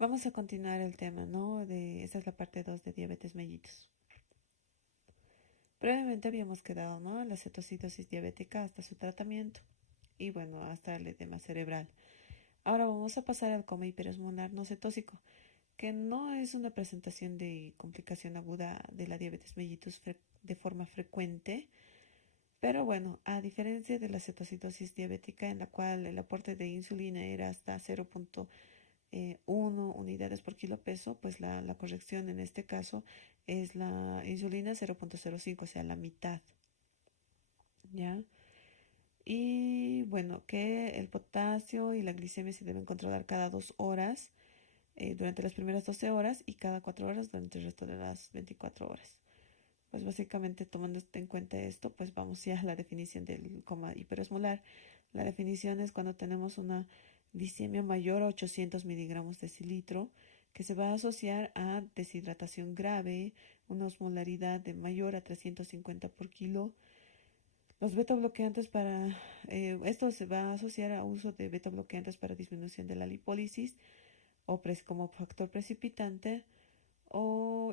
Vamos a continuar el tema, ¿no? Esta es la parte 2 de diabetes mellitus. Previamente habíamos quedado, ¿no? La cetocidosis diabética hasta su tratamiento y bueno, hasta el edema cerebral. Ahora vamos a pasar al coma hiperosmolar no cetósico, que no es una presentación de complicación aguda de la diabetes mellitus de forma frecuente, pero bueno, a diferencia de la cetocidosis diabética en la cual el aporte de insulina era hasta 0.1 unidades por kilo peso, pues la corrección en este caso es la insulina 0.05, o sea, la mitad, ¿ya? Y bueno, que el potasio y la glicemia se deben controlar cada 2 horas durante las primeras 12 horas y cada 4 horas durante el resto de las 24 horas. Pues básicamente tomando en cuenta esto, pues vamos ya a la definición del coma hiperosmolar. La definición es cuando tenemos una glicemia mayor a 800 miligramos decilitro, que se va a asociar a deshidratación grave, una osmolaridad de mayor a 350 por kilo. Los beta bloqueantes esto se va a asociar a uso de beta bloqueantes para disminución de la lipólisis o como factor precipitante.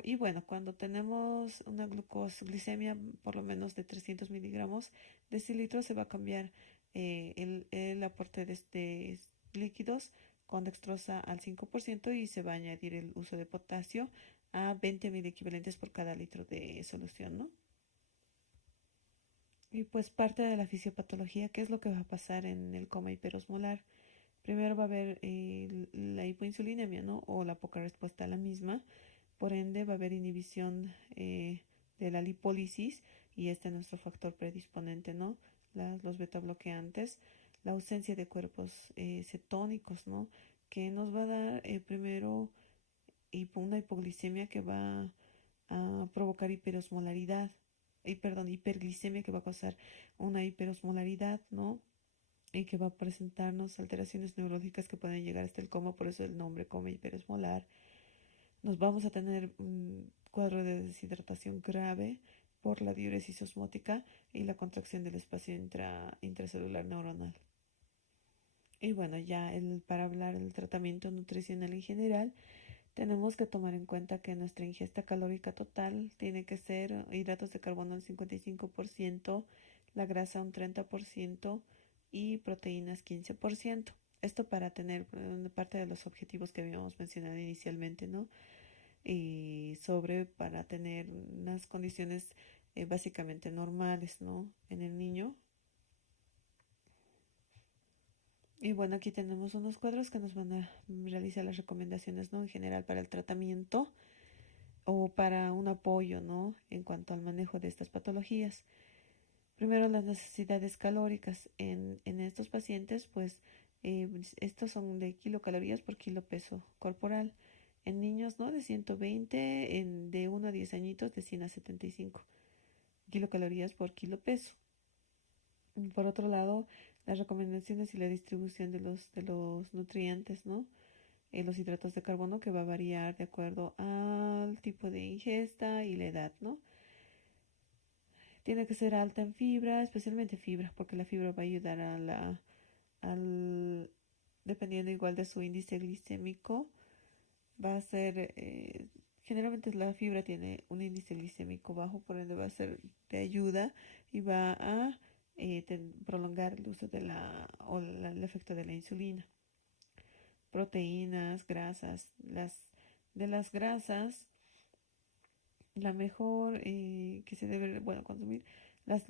Y bueno, cuando tenemos una glicemia por lo menos de 300 miligramos decilitro, se va a cambiar el aporte de líquidos con dextrosa al 5% y se va a añadir el uso de potasio a 20.000 equivalentes por cada litro de solución, ¿no? Y pues parte de la fisiopatología, ¿qué es lo que va a pasar en el coma hiperosmolar? Primero va a haber la hipoinsulinemia, ¿no? O la poca respuesta a la misma. Por ende, va a haber inhibición de la lipólisis y este es nuestro factor predisponente, ¿no? Los beta bloqueantes, la ausencia de cuerpos cetónicos, ¿no? Que nos va a dar primero una hipoglicemia que va a provocar hiperosmolaridad, hiperglicemia que va a causar una hiperosmolaridad, ¿no? Y que va a presentarnos alteraciones neurológicas que pueden llegar hasta el coma, por eso el nombre coma hiperosmolar. Nos vamos a tener un cuadro de deshidratación grave por la diuresis osmótica y la contracción del espacio intracelular neuronal. Y bueno, para hablar del tratamiento nutricional en general, tenemos que tomar en cuenta que nuestra ingesta calórica total tiene que ser hidratos de carbono al 55%, la grasa un 30% y proteínas 15%. Esto para tener parte de los objetivos que habíamos mencionado inicialmente, ¿no? Y para tener unas condiciones básicamente normales, ¿no? En el niño. Y bueno, aquí tenemos unos cuadros que nos van a realizar las recomendaciones, ¿no? En general para el tratamiento o para un apoyo, ¿no? En cuanto al manejo de estas patologías. Primero, las necesidades calóricas. En estos pacientes, pues, estos son de kilocalorías por kilo peso corporal. En niños, ¿no? De 120, de 1 a 10 añitos, de 100 a 75 kilocalorías por kilo peso. Por otro lado, las recomendaciones y la distribución de los nutrientes, ¿no? Los hidratos de carbono que va a variar de acuerdo al tipo de ingesta y la edad, ¿no? Tiene que ser alta en fibra, especialmente fibra, porque la fibra va a ayudar al, dependiendo igual de su índice glicémico, va a ser, generalmente la fibra tiene un índice glicémico bajo, por ende va a ser de ayuda y va a prolongar el uso el efecto de la insulina. Proteínas, grasas, de las grasas, la mejor que se debe, bueno, consumir, las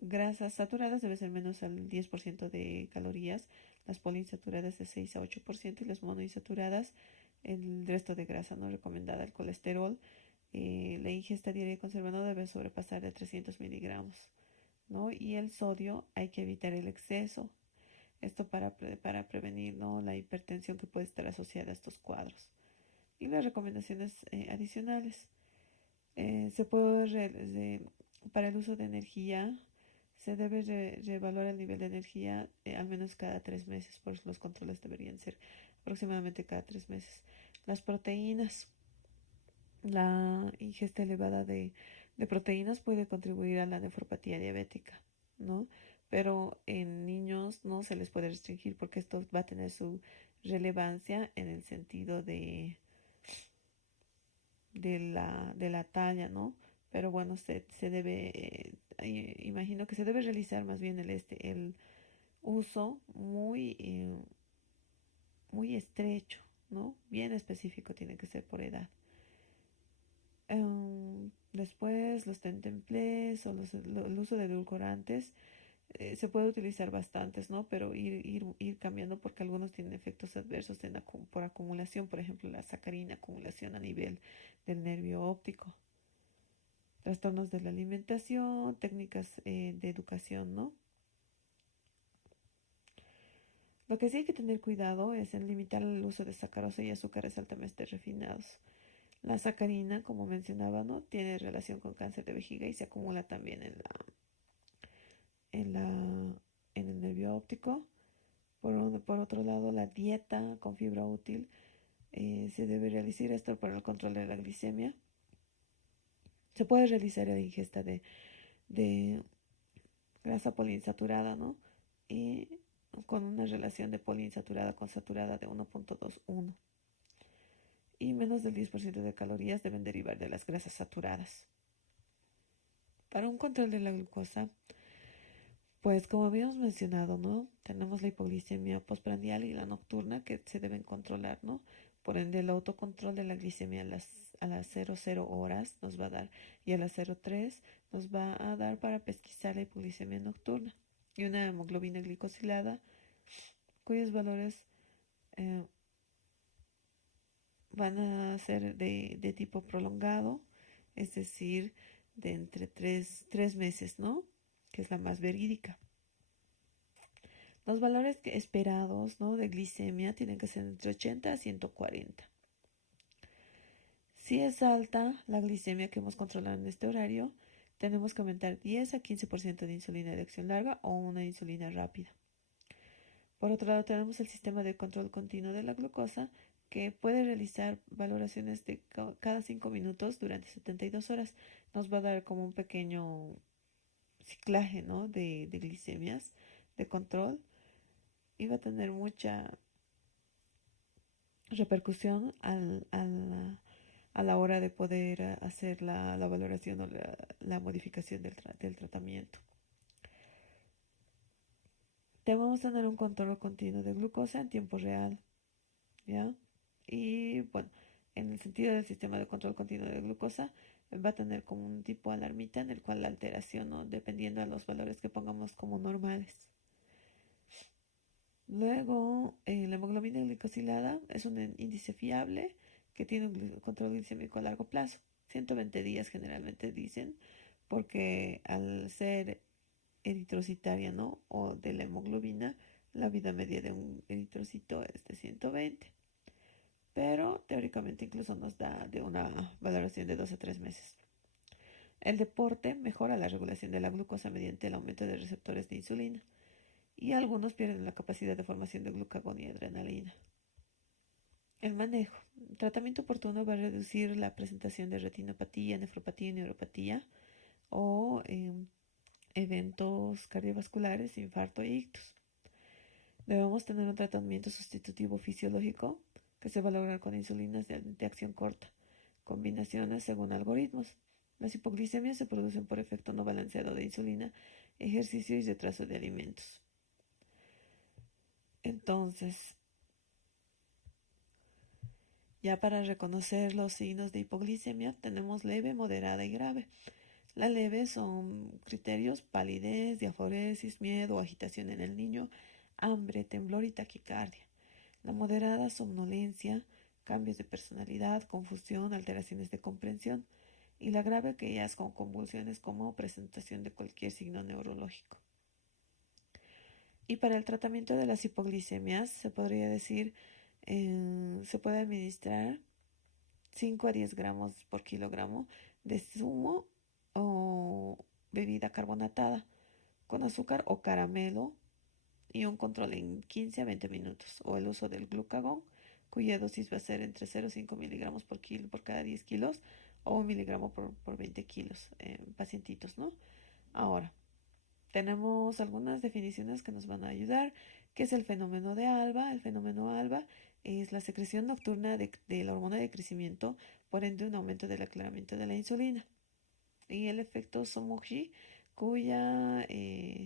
grasas saturadas debe ser menos al 10% de calorías, las poliinsaturadas de 6 a 8% y las monoinsaturadas el resto de grasa no recomendada. El colesterol, la ingesta diaria conservada no debe sobrepasar de 300 miligramos, ¿no? Y el sodio hay que evitar el exceso. Esto para prevenir, ¿no? La hipertensión que puede estar asociada a estos cuadros. Y las recomendaciones adicionales. Se puede para el uso de energía se debe reevaluar el nivel de energía al menos cada 3 meses, por eso los controles deberían ser aproximadamente cada 3 meses. Las proteínas, la ingesta elevada de proteínas puede contribuir a la nefropatía diabética, ¿no? Pero en niños no se les puede restringir porque esto va a tener su relevancia en el sentido de la talla, ¿no? Pero bueno, se debe, imagino que se debe realizar más bien el uso muy estrecho, ¿no? Bien específico tiene que ser por edad. Después los tentemplés o el uso de edulcorantes se puede utilizar bastantes, ¿no? Pero ir cambiando porque algunos tienen efectos adversos por acumulación, por ejemplo, la sacarina, acumulación a nivel del nervio óptico. Trastornos de la alimentación, técnicas de educación, ¿no? Lo que sí hay que tener cuidado es en limitar el uso de sacarosa y azúcares altamente refinados. La sacarina, como mencionaba, ¿no? Tiene relación con cáncer de vejiga y se acumula también en la, en el nervio óptico. Por otro lado, la dieta con fibra útil se debe realizar esto para el control de la glicemia. Se puede realizar la ingesta de grasa poliinsaturada, ¿no? Y con una relación de poliinsaturada con saturada de 1.21 y menos del 10% de calorías deben derivar de las grasas saturadas. Para un control de la glucosa, pues como habíamos mencionado, ¿no? Tenemos la hipoglicemia postprandial y la nocturna que se deben controlar, ¿no? Por ende, el autocontrol de la glicemia a las 00 horas nos va a dar y a las 03 nos va a dar para pesquisar la hipoglicemia nocturna y una hemoglobina glicosilada cuyos valores eh, van a ser de tipo prolongado, es decir, de entre tres meses, ¿no? Que es la más verídica. Los valores esperados, ¿no? De glicemia tienen que ser entre 80 a 140. Si es alta la glicemia que hemos controlado en este horario, tenemos que aumentar 10 a 15% de insulina de acción larga o una insulina rápida. Por otro lado, tenemos el sistema de control continuo de la glucosa que puede realizar valoraciones de cada 5 minutos durante 72 horas. Nos va a dar como un pequeño ciclaje, ¿no? de glicemias de control y va a tener mucha repercusión a la hora de poder hacer la valoración o la modificación del tratamiento. Debemos tener un control continuo de glucosa en tiempo real, ¿ya? Y bueno, en el sentido del sistema de control continuo de glucosa, va a tener como un tipo alarmita en el cual la alteración, ¿no? Dependiendo de los valores que pongamos como normales. Luego, la hemoglobina glicosilada es un índice fiable que tiene un control glicémico a largo plazo. 120 días generalmente dicen, porque al ser eritrocitaria, ¿no? O de la hemoglobina, la vida media de un eritrocito es de 120. Pero teóricamente incluso nos da de una valoración de 2 a 3 meses. El deporte mejora la regulación de la glucosa mediante el aumento de receptores de insulina y algunos pierden la capacidad de formación de glucagón y adrenalina. El manejo. El tratamiento oportuno va a reducir la presentación de retinopatía, nefropatía y neuropatía o eventos cardiovasculares, infarto e ictus. Debemos tener un tratamiento sustitutivo fisiológico que se va a lograr con insulinas de acción corta, combinaciones según algoritmos. Las hipoglicemias se producen por efecto no balanceado de insulina, ejercicio y retraso de alimentos. Entonces, ya para reconocer los signos de hipoglicemia tenemos leve, moderada y grave. La leve son criterios: palidez, diaforesis, miedo o agitación en el niño, hambre, temblor y taquicardia. La moderada, somnolencia, cambios de personalidad, confusión, alteraciones de comprensión. Y la grave, que ya es con convulsiones como presentación de cualquier signo neurológico. Y para el tratamiento de las hipoglicemias se podría decir, se puede administrar 5 a 10 gramos por kilogramo de zumo o bebida carbonatada con azúcar o caramelo y un control en 15 a 20 minutos, o el uso del glucagón, cuya dosis va a ser entre 0,5 miligramos por kilo por cada 10 kilos o 1 miligramo por 20 kilos en pacientitos, ¿no? Ahora, tenemos algunas definiciones que nos van a ayudar. ¿Qué es el fenómeno de ALBA? El fenómeno ALBA es la secreción nocturna de la hormona de crecimiento, por ende un aumento del aclaramiento de la insulina. Y el efecto Somogyi, cuya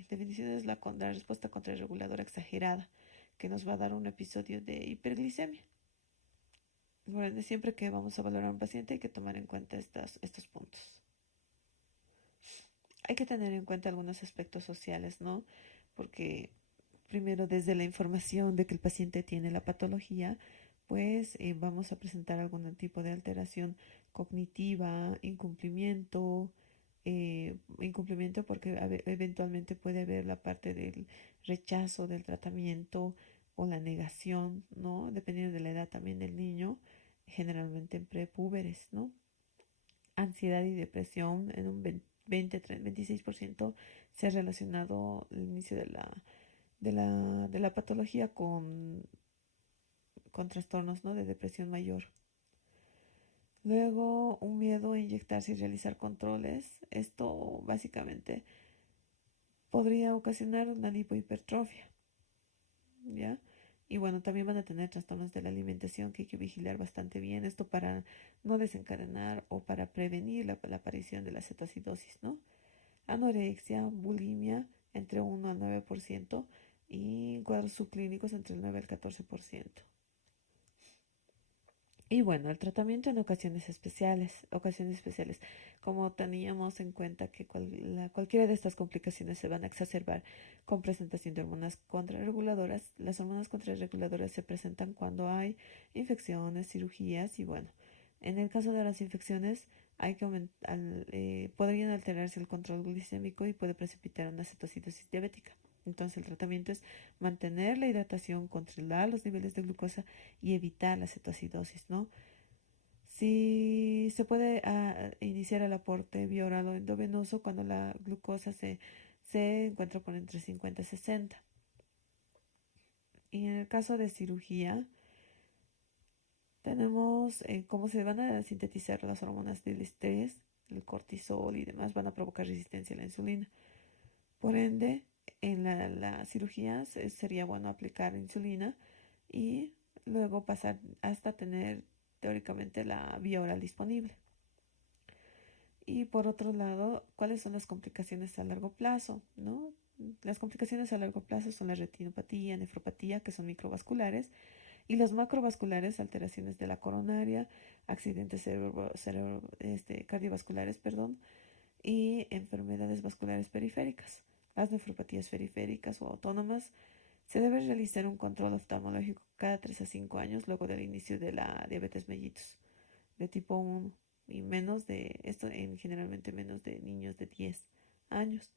definición es la respuesta contrarreguladora exagerada, que nos va a dar un episodio de hiperglicemia. Por ende, siempre que vamos a valorar a un paciente hay que tomar en cuenta estos puntos. Hay que tener en cuenta algunos aspectos sociales, ¿no? Porque primero, desde la información de que el paciente tiene la patología, pues vamos a presentar algún tipo de alteración cognitiva, incumplimiento porque eventualmente puede haber la parte del rechazo del tratamiento o la negación, ¿no? Dependiendo de la edad también del niño, generalmente en prepúberes, ¿no? Ansiedad y depresión en un 26% se ha relacionado el inicio de la patología con trastornos, ¿no? De depresión mayor. Luego, un miedo a inyectarse y realizar controles. Esto básicamente podría ocasionar una lipohipertrofia, ¿ya? Y bueno, también van a tener trastornos de la alimentación que hay que vigilar bastante bien. Esto para no desencadenar o para prevenir la aparición de la cetoacidosis, ¿no? Anorexia, bulimia, entre 1 al 9% y cuadros subclínicos entre el 9 al 14%. Y bueno, el tratamiento en ocasiones especiales, como teníamos en cuenta que cualquiera de estas complicaciones se van a exacerbar con presentación de hormonas contrarreguladoras. Las hormonas contrarreguladoras se presentan cuando hay infecciones, cirugías y bueno, en el caso de las infecciones hay que podrían alterarse el control glicémico y puede precipitar una cetoacidosis diabética. Entonces el tratamiento es mantener la hidratación, controlar los niveles de glucosa y evitar la cetoacidosis, ¿no? Si se puede iniciar el aporte bioral o endovenoso cuando la glucosa se encuentra por entre 50 y 60. Y en el caso de cirugía, tenemos cómo se van a sintetizar las hormonas del estrés, el cortisol y demás, van a provocar resistencia a la insulina. Por ende, en la cirugía sería bueno aplicar insulina y luego pasar hasta tener teóricamente la vía oral disponible. Y por otro lado, ¿cuáles son las complicaciones a largo plazo? ¿No? Las complicaciones a largo plazo son la retinopatía, nefropatía, que son microvasculares, y las macrovasculares, alteraciones de la coronaria, accidentes cardiovasculares, perdón, y enfermedades vasculares periféricas. Las nefropatías periféricas o autónomas se debe realizar un control oftalmológico cada 3 a 5 años luego del inicio de la diabetes mellitus de tipo 1 y menos de esto generalmente menos de niños de 10 años.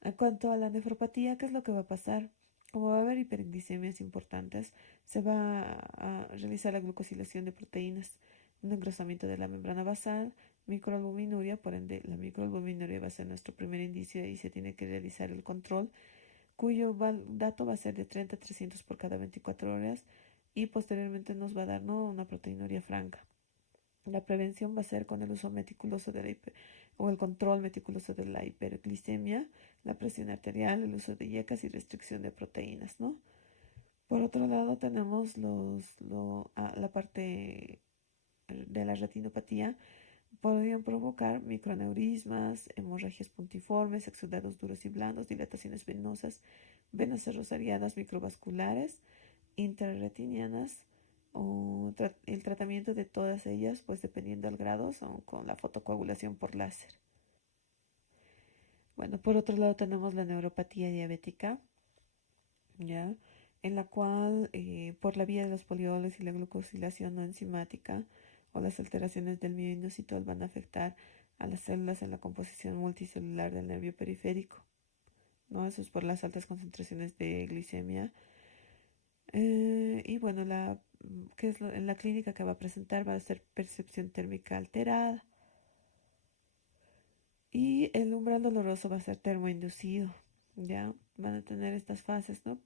En cuanto a la nefropatía, ¿qué es lo que va a pasar? Como va a haber hiperglicemias importantes, se va a realizar la glucosilación de proteínas, un engrosamiento de la membrana basal, microalbuminuria, por ende la microalbuminuria va a ser nuestro primer indicio y se tiene que realizar el control, cuyo dato va a ser de 30 a 300 por cada 24 horas y posteriormente nos va a dar, ¿no?, una proteinuria franca. La prevención va a ser con el uso meticuloso o el control meticuloso de la hiperglicemia, la presión arterial, el uso de IECAS y restricción de proteínas, ¿no? Por otro lado tenemos la parte de la retinopatía. Podrían provocar microaneurismas, hemorragias puntiformes, exudados duros y blandos, dilataciones venosas, venas rosariadas microvasculares, intrarretinianas, o el tratamiento de todas ellas, pues dependiendo del grado, son con la fotocoagulación por láser. Bueno, por otro lado tenemos la neuropatía diabética, ¿ya? En la cual, por la vía de los polioles y la glucosilación no enzimática o las alteraciones del mioinositol van a afectar a las células en la composición multicelular del nervio periférico, ¿no? Eso es por las altas concentraciones de glicemia. Y bueno, ¿qué es en la clínica que va a presentar? Va a ser percepción térmica alterada. Y el umbral doloroso va a ser termoinducido, ¿ya? Van a tener estas fases, ¿no?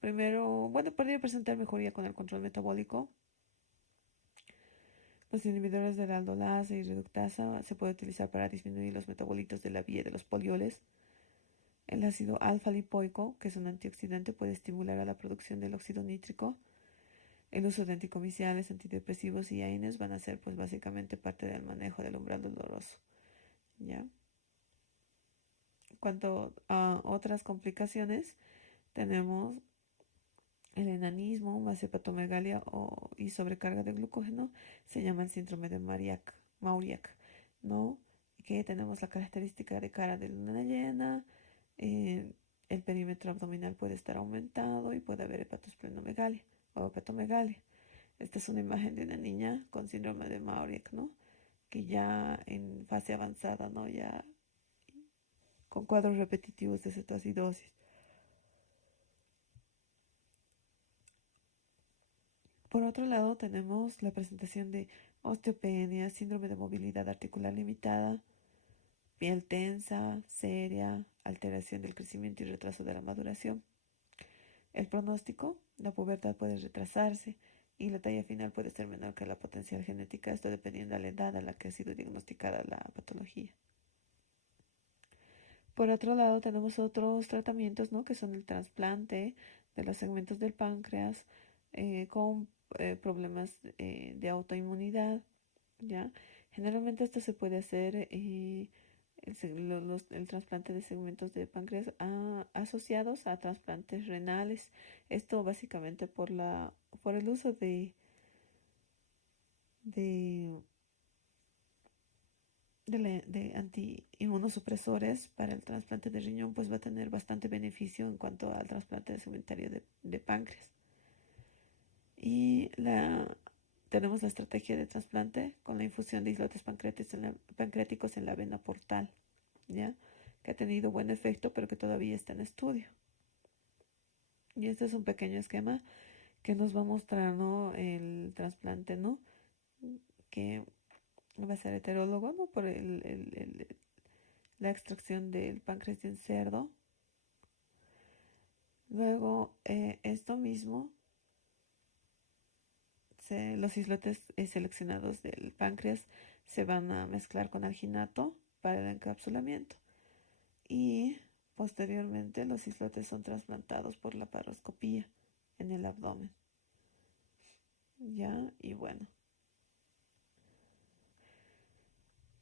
Primero, bueno, podría presentar mejoría con el control metabólico. Los inhibidores de la aldolasa y reductasa se puede utilizar para disminuir los metabolitos de la vía de los polioles. El ácido alfa-lipoico, que es un antioxidante, puede estimular a la producción del óxido nítrico. El uso de anticomiciales, antidepresivos y AINES van a ser pues básicamente parte del manejo del umbral doloroso. ¿Ya? Cuanto a otras complicaciones, tenemos el enanismo, más hepatomegalia y sobrecarga de glucógeno, se llama el síndrome de Mauriac, ¿no? Que tenemos la característica de cara de luna llena, eh, el perímetro abdominal puede estar aumentado y puede haber hepatosplenomegalia o hepatomegalia. Esta es una imagen de una niña con síndrome de Mauriac, ¿no? Que ya en fase avanzada, ¿no? Ya con cuadros repetitivos de cetoacidosis. Por otro lado, tenemos la presentación de osteopenia, síndrome de movilidad articular limitada, piel tensa, seria, alteración del crecimiento y retraso de la maduración. El pronóstico, la pubertad puede retrasarse y la talla final puede ser menor que la potencial genética, esto dependiendo de la edad a la que ha sido diagnosticada la patología. Por otro lado, tenemos otros tratamientos, ¿no? Que son el trasplante de los segmentos del páncreas con problemas de autoinmunidad, ¿ya? Generalmente esto se puede hacer el trasplante de segmentos de páncreas asociados a trasplantes renales. Esto básicamente por el uso de de antiinmunosupresores para el trasplante de riñón, pues va a tener bastante beneficio en cuanto al trasplante de segmentario de páncreas. Y tenemos la estrategia de trasplante con la infusión de islotes pancreáticos en la vena portal, ¿ya? Que ha tenido buen efecto, pero que todavía está en estudio. Y este es un pequeño esquema que nos va a mostrar, ¿no? El trasplante, ¿no? Que va a ser heterólogo, ¿no? Por la extracción del páncreas de un cerdo. Luego, esto mismo, los islotes seleccionados del páncreas se van a mezclar con alginato para el encapsulamiento. Y posteriormente los islotes son trasplantados por la paroscopía en el abdomen. Ya, y bueno,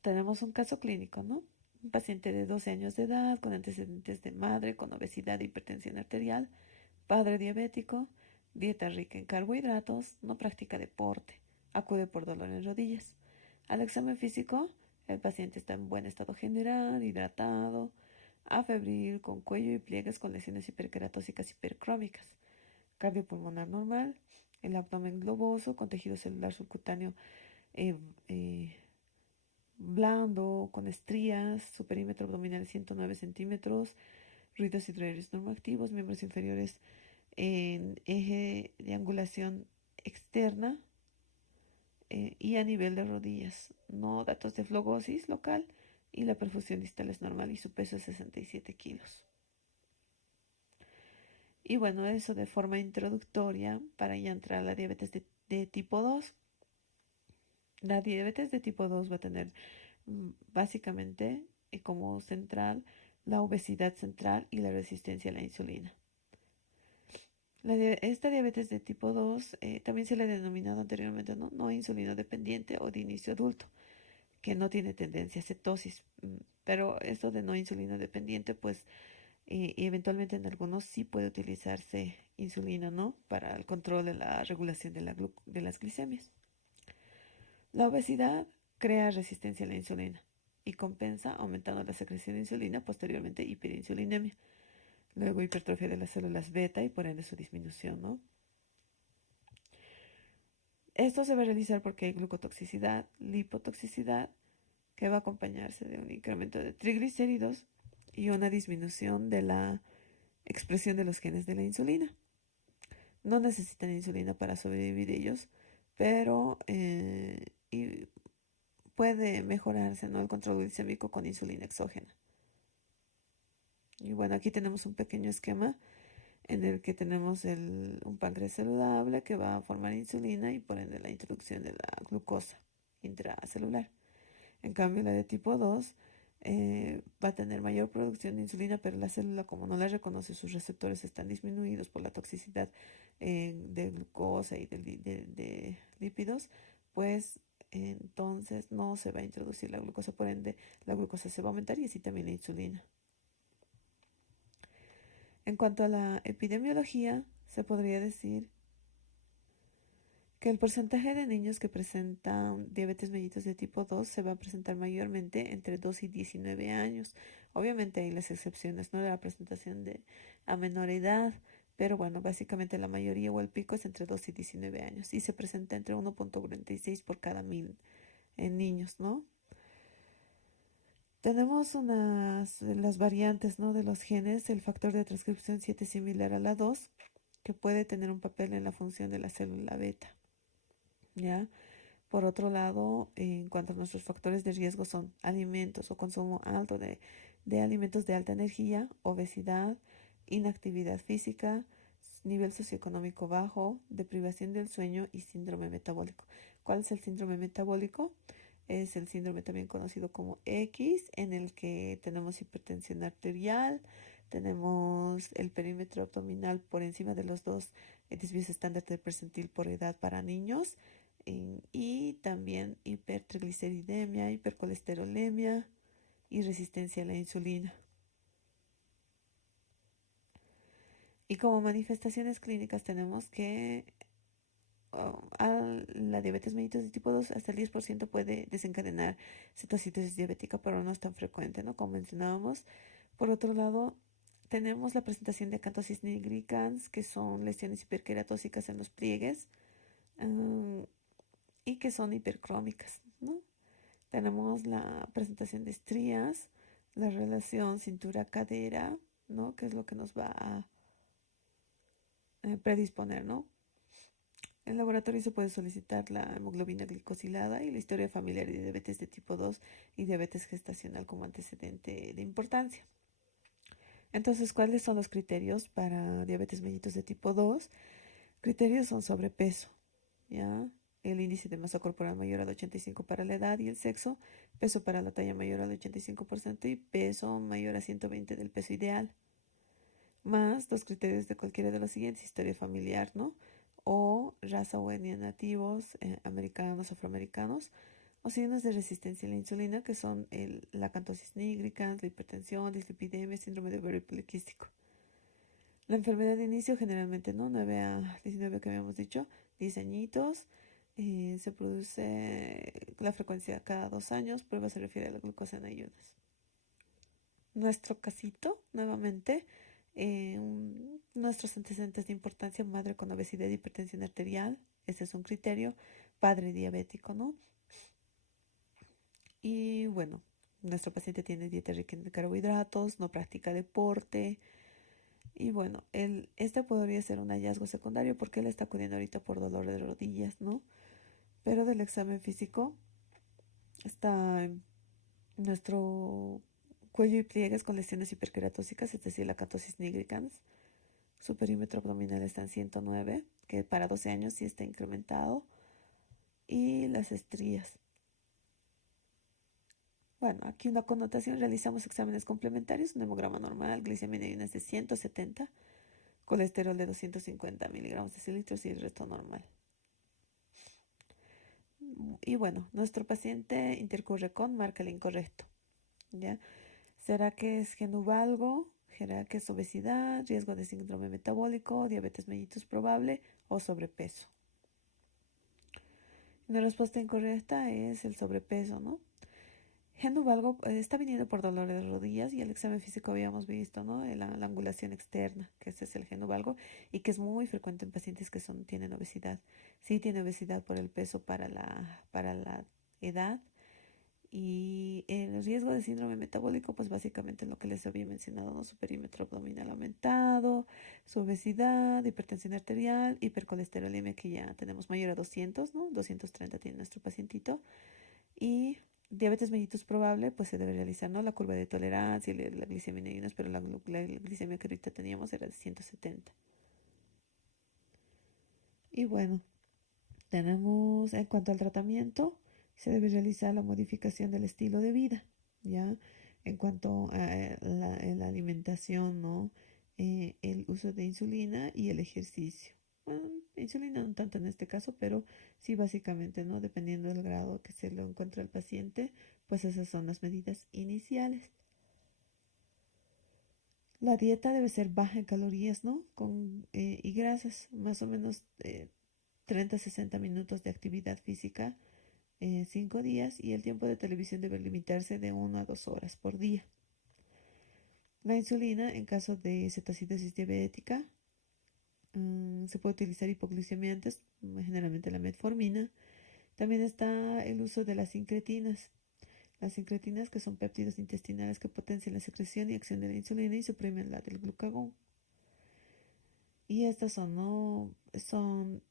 tenemos un caso clínico, ¿no? Un paciente de 12 años de edad, con antecedentes de madre, con obesidad e hipertensión arterial, padre diabético, dieta rica en carbohidratos, no practica deporte, acude por dolor en rodillas. Al examen físico, el paciente está en buen estado general, hidratado, afebril, con cuello y pliegues con lesiones hiperqueratósicas hipercrómicas, cardiopulmonar normal, el abdomen globoso con tejido celular subcutáneo eh, eh, blando, con estrías, su perímetro abdominal 109 centímetros, ruidos hidroaéreos normoactivos, miembros inferiores en eje de angulación externa y a nivel de rodillas, no datos de flogosis local y la perfusión distal es normal y su peso es 67 kilos. Y bueno, eso de forma introductoria para ya entrar a la diabetes de tipo 2. La diabetes de tipo 2 va a tener básicamente como central la obesidad central y la resistencia a la insulina. Esta diabetes de tipo 2 también se le ha denominado anteriormente no insulino dependiente o de inicio adulto, que no tiene tendencia a cetosis. Pero esto de no insulino dependiente, pues eventualmente en algunos sí puede utilizarse insulina, ¿no? Para el control de la regulación de las glicemias. La obesidad crea resistencia a la insulina y compensa aumentando la secreción de insulina, posteriormente hiperinsulinemia. Luego hipertrofia de las células beta y por ende su disminución, ¿no? Esto se va a realizar porque hay glucotoxicidad, lipotoxicidad, que va a acompañarse de un incremento de triglicéridos y una disminución de la expresión de los genes de la insulina. No necesitan insulina para sobrevivir ellos, pero puede mejorarse, ¿no? El control glicémico con insulina exógena. Y bueno, aquí tenemos un pequeño esquema en el que tenemos un páncreas saludable que va a formar insulina y por ende la introducción de la glucosa intracelular. En cambio, la de tipo 2 va a tener mayor producción de insulina, pero la célula, como no la reconoce, sus receptores están disminuidos por la toxicidad de glucosa y de lípidos, pues entonces no se va a introducir la glucosa, por ende la glucosa se va a aumentar y así también la insulina. En cuanto a la epidemiología, se podría decir que el porcentaje de niños que presentan diabetes mellitus de tipo 2 se va a presentar mayormente entre 2 y 19 años. Obviamente hay las excepciones, ¿no? De la presentación a menor edad, pero bueno, básicamente la mayoría o el pico es entre 2 y 19 años y se presenta entre 1,46 por cada 1000 en niños, ¿no? Tenemos las variantes, ¿no? De los genes, el factor de transcripción 7 similar a la 2, que puede tener un papel en la función de la célula beta, ¿ya? Por otro lado, en cuanto a nuestros factores de riesgo son alimentos o consumo alto de alimentos de alta energía, obesidad, inactividad física, nivel socioeconómico bajo, deprivación del sueño y síndrome metabólico. ¿Cuál es el síndrome metabólico? Es el síndrome también conocido como X, en el que tenemos hipertensión arterial, tenemos el perímetro abdominal por encima de los dos desvíos estándar de percentil por edad para niños, y también hipertrigliceridemia, hipercolesterolemia y resistencia a la insulina. Y como manifestaciones clínicas tenemos que la diabetes mellitus de tipo 2 hasta el 10% puede desencadenar cetocitis diabética, pero no es tan frecuente, ¿no? Como mencionábamos. Por otro lado, tenemos la presentación de acanthosis nigricans, que son lesiones hiperqueratóxicas en los pliegues, y que son hipercrómicas, ¿no? Tenemos la presentación de estrías, la relación cintura-cadera, ¿no? Que es lo que nos va a predisponer, ¿no? En laboratorio se puede solicitar la hemoglobina glicosilada y la historia familiar de diabetes de tipo 2 y diabetes gestacional como antecedente de importancia. Entonces, ¿cuáles son los criterios para diabetes mellitus de tipo 2? Criterios son sobrepeso, ¿ya? El índice de masa corporal mayor al 85 para la edad y el sexo, peso para la talla mayor al 85% y peso mayor a 120 del peso ideal. Más los criterios de cualquiera de los siguientes: historia familiar, ¿no? O raza o etnia nativos, americanos, afroamericanos, o signos de resistencia a la insulina, que son la acantosis nigricans, la hipertensión, dislipidemia, síndrome de ovario poliquístico. La enfermedad de inicio generalmente, ¿no? 9 a 19 que habíamos dicho, 10 añitos. Se produce la frecuencia cada 2 años, prueba se refiere a la glucosa en ayunas. Nuestro casito, nuevamente, nuestros antecedentes de importancia: madre con obesidad y hipertensión arterial, ese es un criterio, padre diabético, ¿no? Y bueno, nuestro paciente tiene dieta rica en carbohidratos, no practica deporte. Y bueno, este podría ser un hallazgo secundario porque él está acudiendo ahorita por dolor de rodillas, ¿no? Pero del examen físico está en nuestro cuello y pliegues con lesiones hiperqueratóxicas, es decir, la acatosis nigricans. Su perímetro abdominal está en 109, que para 12 años sí está incrementado. Y las estrías. Bueno, aquí una connotación: realizamos exámenes complementarios, un hemograma normal, glicemia en ayunas de 170, colesterol de 250 miligramos de cilitros y el resto normal. Y bueno, nuestro paciente intercurre con marca el incorrecto, ¿ya? ¿Será que es genuvalgo? ¿Será que es obesidad, riesgo de síndrome metabólico, diabetes mellitus probable o sobrepeso? La respuesta incorrecta es el sobrepeso, ¿no? Genuvalgo está viniendo por dolor de rodillas y el examen físico habíamos visto, ¿no? La angulación externa, que ese es el genuvalgo y que es muy frecuente en pacientes que tienen obesidad. Sí tiene obesidad por el peso para la edad, y el riesgo de síndrome metabólico, pues básicamente lo que les había mencionado, ¿no? Su perímetro abdominal aumentado, su obesidad, hipertensión arterial, hipercolesterolemia, que ya tenemos mayor a 200, ¿no? 230 tiene nuestro pacientito. Y diabetes mellitus probable, pues se debe realizar, ¿no? La curva de tolerancia y la glicemia en ayunas, pero la glicemia que ahorita teníamos era de 170. Y bueno, tenemos en cuanto al tratamiento, se debe realizar la modificación del estilo de vida, ¿ya? en cuanto a la alimentación, ¿no? El uso de insulina y el ejercicio. Bueno, insulina no tanto en este caso, pero sí básicamente, ¿no? Dependiendo del grado que se lo encuentra el paciente, pues esas son las medidas iniciales. La dieta debe ser baja en calorías, ¿no? Y grasas, más o menos 30 a 60 minutos de actividad física, 5 días, y el tiempo de televisión debe limitarse de 1 a 2 horas por día. La insulina, en caso de cetoacidosis diabética, se puede utilizar hipoglucemiantes, generalmente la metformina. También está el uso de las incretinas. Las incretinas, que son péptidos intestinales que potencian la secreción y acción de la insulina y suprimen la del glucagón. Y estas son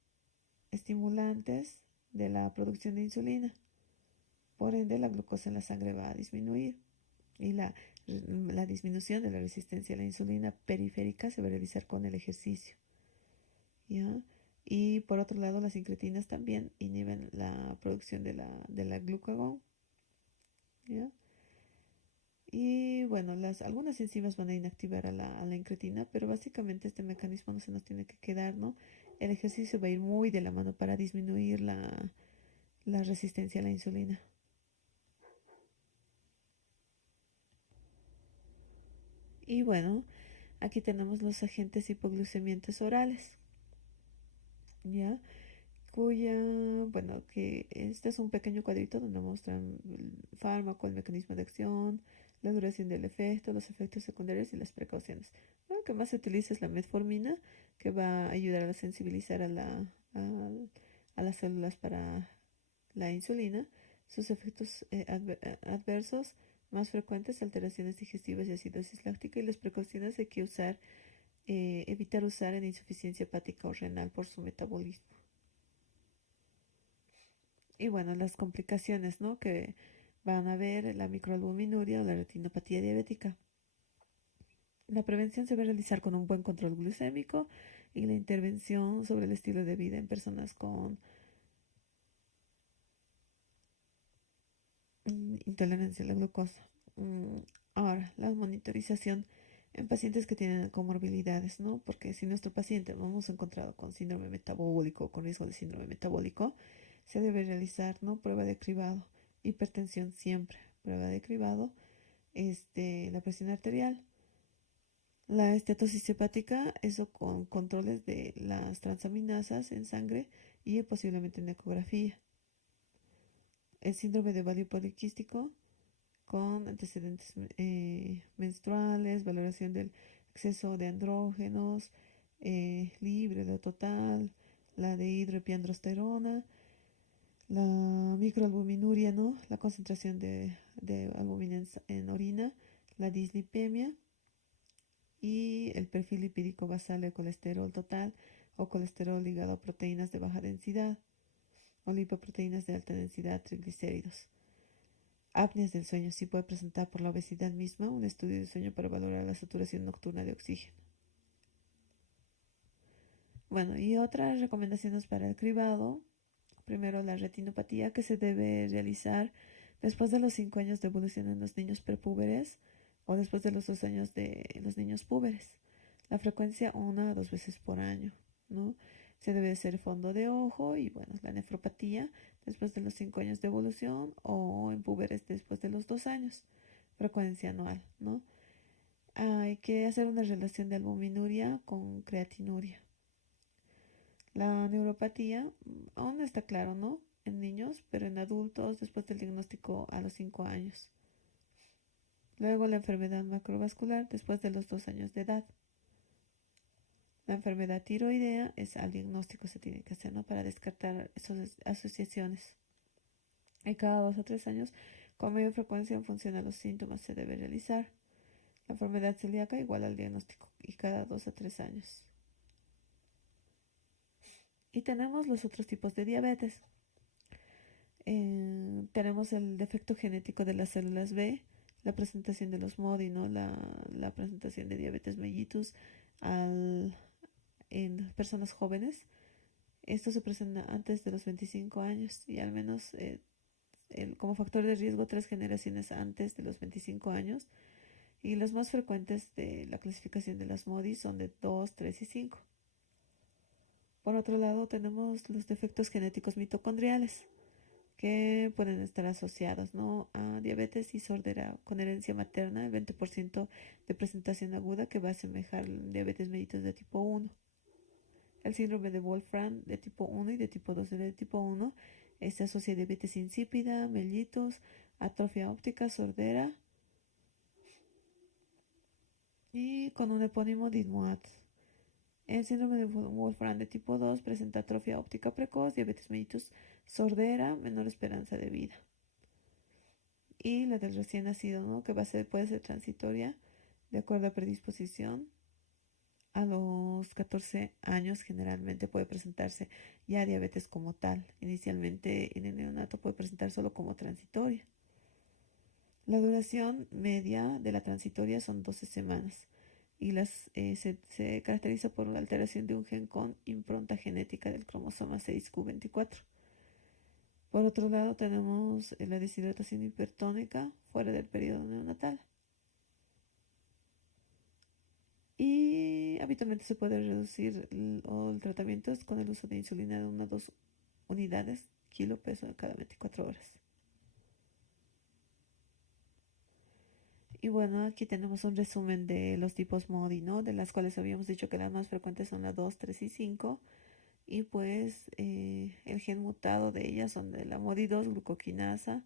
estimulantes de la producción de insulina. Por ende, la glucosa en la sangre va a disminuir. Y la disminución de la resistencia a la insulina periférica se va a realizar con el ejercicio. ¿Ya? Y por otro lado, las incretinas también inhiben la producción de la glucagón. ¿Ya? Y bueno, algunas enzimas van a inactivar a la incretina, pero básicamente este mecanismo no se nos tiene que quedar, ¿no? El ejercicio va a ir muy de la mano para disminuir la resistencia a la insulina. Y bueno, aquí tenemos los agentes hipoglucemiantes orales, ¿ya? Que este es un pequeño cuadrito donde muestran el fármaco, el mecanismo de acción, la duración del efecto, los efectos secundarios y las precauciones. Lo que más se utiliza es la metformina, que va a ayudar a sensibilizar a las células para la insulina. Sus efectos adversos más frecuentes, alteraciones digestivas y acidosis láctica, y las precauciones hay que evitar usar en insuficiencia hepática o renal por su metabolismo. Y bueno, las complicaciones, ¿no? Que van a haber la microalbuminuria o la retinopatía diabética. La prevención se va a realizar con un buen control glucémico y la intervención sobre el estilo de vida en personas con intolerancia a la glucosa. Ahora, la monitorización en pacientes que tienen comorbilidades, ¿no? Porque si nuestro paciente lo hemos encontrado con síndrome metabólico o con riesgo de síndrome metabólico, se debe realizar, ¿no? Prueba de cribado, hipertensión siempre, prueba de cribado, la presión arterial, la estatosis hepática, eso con controles de las transaminasas en sangre y posiblemente en ecografía. El síndrome de ovario poliquístico con antecedentes menstruales, valoración del exceso de andrógenos, libre o total, la de hidroepiandrosterona, la microalbuminuria, ¿no? La concentración de albumina en orina, la dislipemia y el perfil lipídico basal de colesterol total o colesterol ligado a proteínas de baja densidad o lipoproteínas de alta densidad, triglicéridos. Apneas del sueño sí puede presentar por la obesidad misma un estudio de sueño para valorar la saturación nocturna de oxígeno. Bueno, y otras recomendaciones para el cribado. Primero, la retinopatía, que se debe realizar después de los 5 años de evolución en los niños prepúberes o después de los 2 años de los niños púberes. La frecuencia 1 a 2 veces por año, ¿no? Se debe hacer fondo de ojo y bueno, la nefropatía después de los 5 años de evolución o en púberes después de los 2 años. Frecuencia anual, ¿no? Hay que hacer una relación de albuminuria con creatinuria. La neuropatía aún no está claro, ¿no? En niños, pero en adultos después del diagnóstico a los 5 años. Luego la enfermedad macrovascular después de los 2 años de edad. La enfermedad tiroidea es al diagnóstico se tiene que hacer, ¿no? Para descartar esas asociaciones. Y cada 2 a 3 años, con mayor frecuencia en función a los síntomas, se debe realizar. La enfermedad celíaca igual al diagnóstico y cada 2 a 3 años. Y tenemos los otros tipos de diabetes. Tenemos el defecto genético de las células B, la presentación de los MODY, ¿no? La presentación de diabetes mellitus en personas jóvenes. Esto se presenta antes de los 25 años y al menos como factor de riesgo 3 generaciones antes de los 25 años. Y los más frecuentes de la clasificación de las MODY son de 2, 3 y 5. Por otro lado, tenemos los defectos genéticos mitocondriales, que pueden estar asociados, ¿no?, a diabetes y sordera con herencia materna, el 20% de presentación aguda, que va a asemejar diabetes mellitus de tipo 1. El síndrome de Wolfram de tipo 1 y de tipo 2 de tipo 1 se asocia a diabetes insípida, mellitus, atrofia óptica, sordera y con un epónimo Dismuat. El síndrome de Wolfram de tipo 2 presenta atrofia óptica precoz, diabetes mellitus, sordera, menor esperanza de vida. Y la del recién nacido, ¿no?, que puede ser transitoria de acuerdo a predisposición. A los 14 años generalmente puede presentarse ya diabetes como tal. Inicialmente en el neonato puede presentar solo como transitoria. La duración media de la transitoria son 12 semanas y se caracteriza por la alteración de un gen con impronta genética del cromosoma 6q24. Por otro lado, tenemos la deshidratación hipertónica fuera del periodo neonatal. Y habitualmente se puede reducir el tratamiento con el uso de insulina de 1 a 2 unidades kilo peso cada 24 horas. Y bueno, aquí tenemos un resumen de los tipos MODY, ¿no?, de las cuales habíamos dicho que las más frecuentes son la 2, 3 y 5. Y pues el gen mutado de ellas son de la MODY2, glucoquinasa,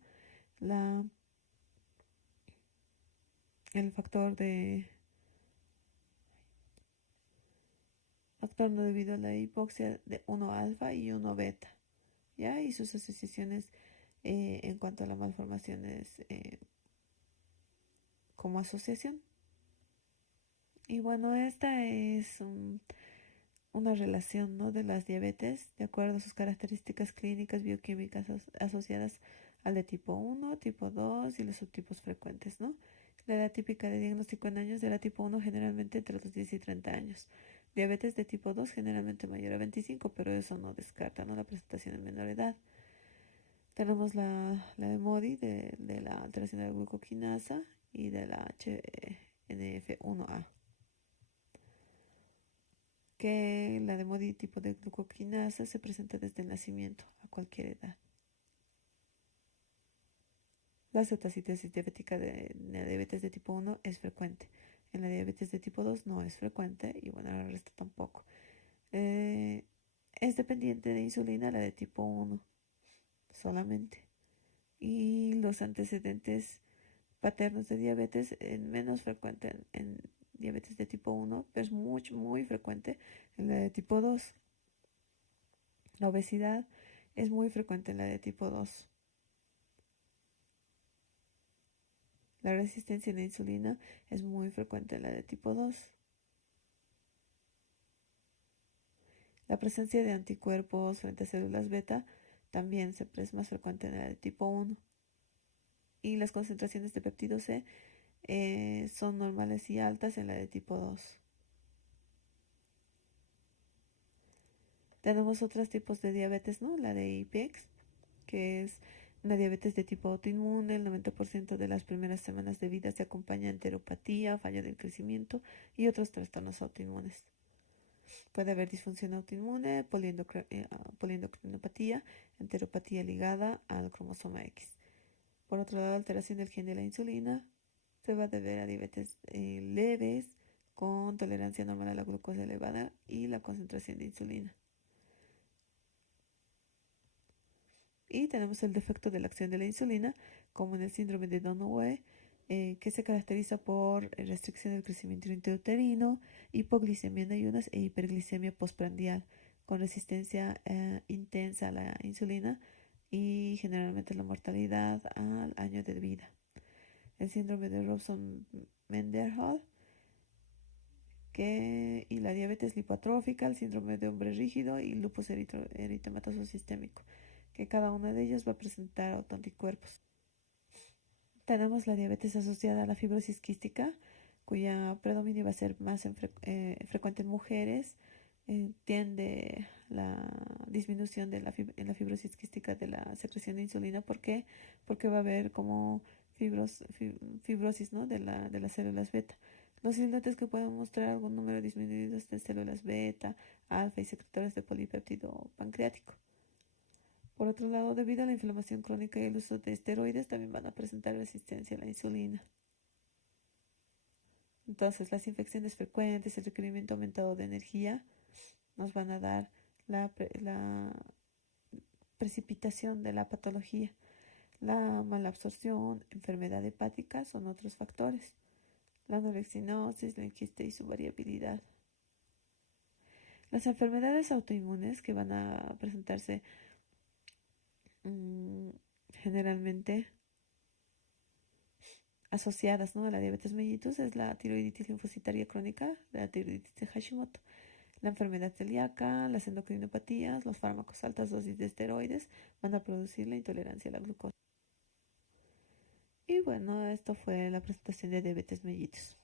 el factor no debido a la hipoxia de 1 alfa y 1 beta, ¿ya? Y sus asociaciones en cuanto a las malformaciones como asociación. Y bueno, esta es una relación, ¿no?, de las diabetes de acuerdo a sus características clínicas bioquímicas asociadas al de tipo 1, tipo 2 y los subtipos frecuentes, ¿no? La edad típica de diagnóstico en años de la tipo 1 generalmente entre los 10 y 30 años. Diabetes de tipo 2 generalmente mayor a 25, pero eso no descarta, ¿no?, la presentación en menor edad. Tenemos la de MODY de la alteración de la glucoquinasa y de la HNF1A, que la de MODY tipo de glucoquinasa se presenta desde el nacimiento a cualquier edad. La cetacitosis diabética de la diabetes de tipo 1 es frecuente. En la diabetes de tipo 2 no es frecuente y bueno, el resto tampoco. Es dependiente de insulina la de tipo 1 solamente. Y los antecedentes paternos de diabetes es menos frecuente en diabetes de tipo 1, pero es muy frecuente en la de tipo 2. La obesidad es muy frecuente en la de tipo 2. La resistencia a la insulina es muy frecuente en la de tipo 2. La presencia de anticuerpos frente a células beta también es más frecuente en la de tipo 1. Y las concentraciones de péptido C son normales y altas en la de tipo 2. Tenemos otros tipos de diabetes, ¿no? La de IPEX, que es una diabetes de tipo autoinmune. El 90% de las primeras semanas de vida se acompaña de enteropatía, fallo del crecimiento y otros trastornos autoinmunes. Puede haber disfunción autoinmune, poliendocrinopatía, enteropatía ligada al cromosoma X. Por otro lado, alteración del gen de la insulina se va a deber a diabetes leves con tolerancia normal a la glucosa elevada y la concentración de insulina. Y tenemos el defecto de la acción de la insulina, como en el síndrome de Donaway, que se caracteriza por restricción del crecimiento intrauterino, hipoglicemia en ayunas e hiperglicemia postprandial, con resistencia intensa a la insulina y generalmente la mortalidad al año de vida. El síndrome de Robson-Mendenhall y la diabetes lipotrófica, el síndrome de hombre rígido y lupus eritematoso sistémico, que cada una de ellas va a presentar autoanticuerpos. Tenemos la diabetes asociada a la fibrosis quística, cuya predominio va a ser más frecuente en mujeres, tiende la disminución de en la fibrosis quística de la secreción de insulina. ¿Por qué? Porque va a haber como fibrosis, ¿no? De las células beta. Los islotes que pueden mostrar algún número disminuido de células beta, alfa y secretores de polipéptido pancreático. Por otro lado, debido a la inflamación crónica y el uso de esteroides, también van a presentar resistencia a la insulina. Entonces, las infecciones frecuentes, el requerimiento aumentado de energía, nos van a dar la precipitación de la patología. La malabsorción, enfermedad hepática son otros factores. La anorexinosis, la inquiste y su variabilidad. Las enfermedades autoinmunes que van a presentarse generalmente asociadas, ¿no?, a la diabetes mellitus es la tiroiditis linfocitaria crónica, la tiroiditis de Hashimoto, la enfermedad celíaca, las endocrinopatías, los fármacos altas dosis de esteroides van a producir la intolerancia a la glucosa. Y bueno, esto fue la presentación de diabetes mellitus.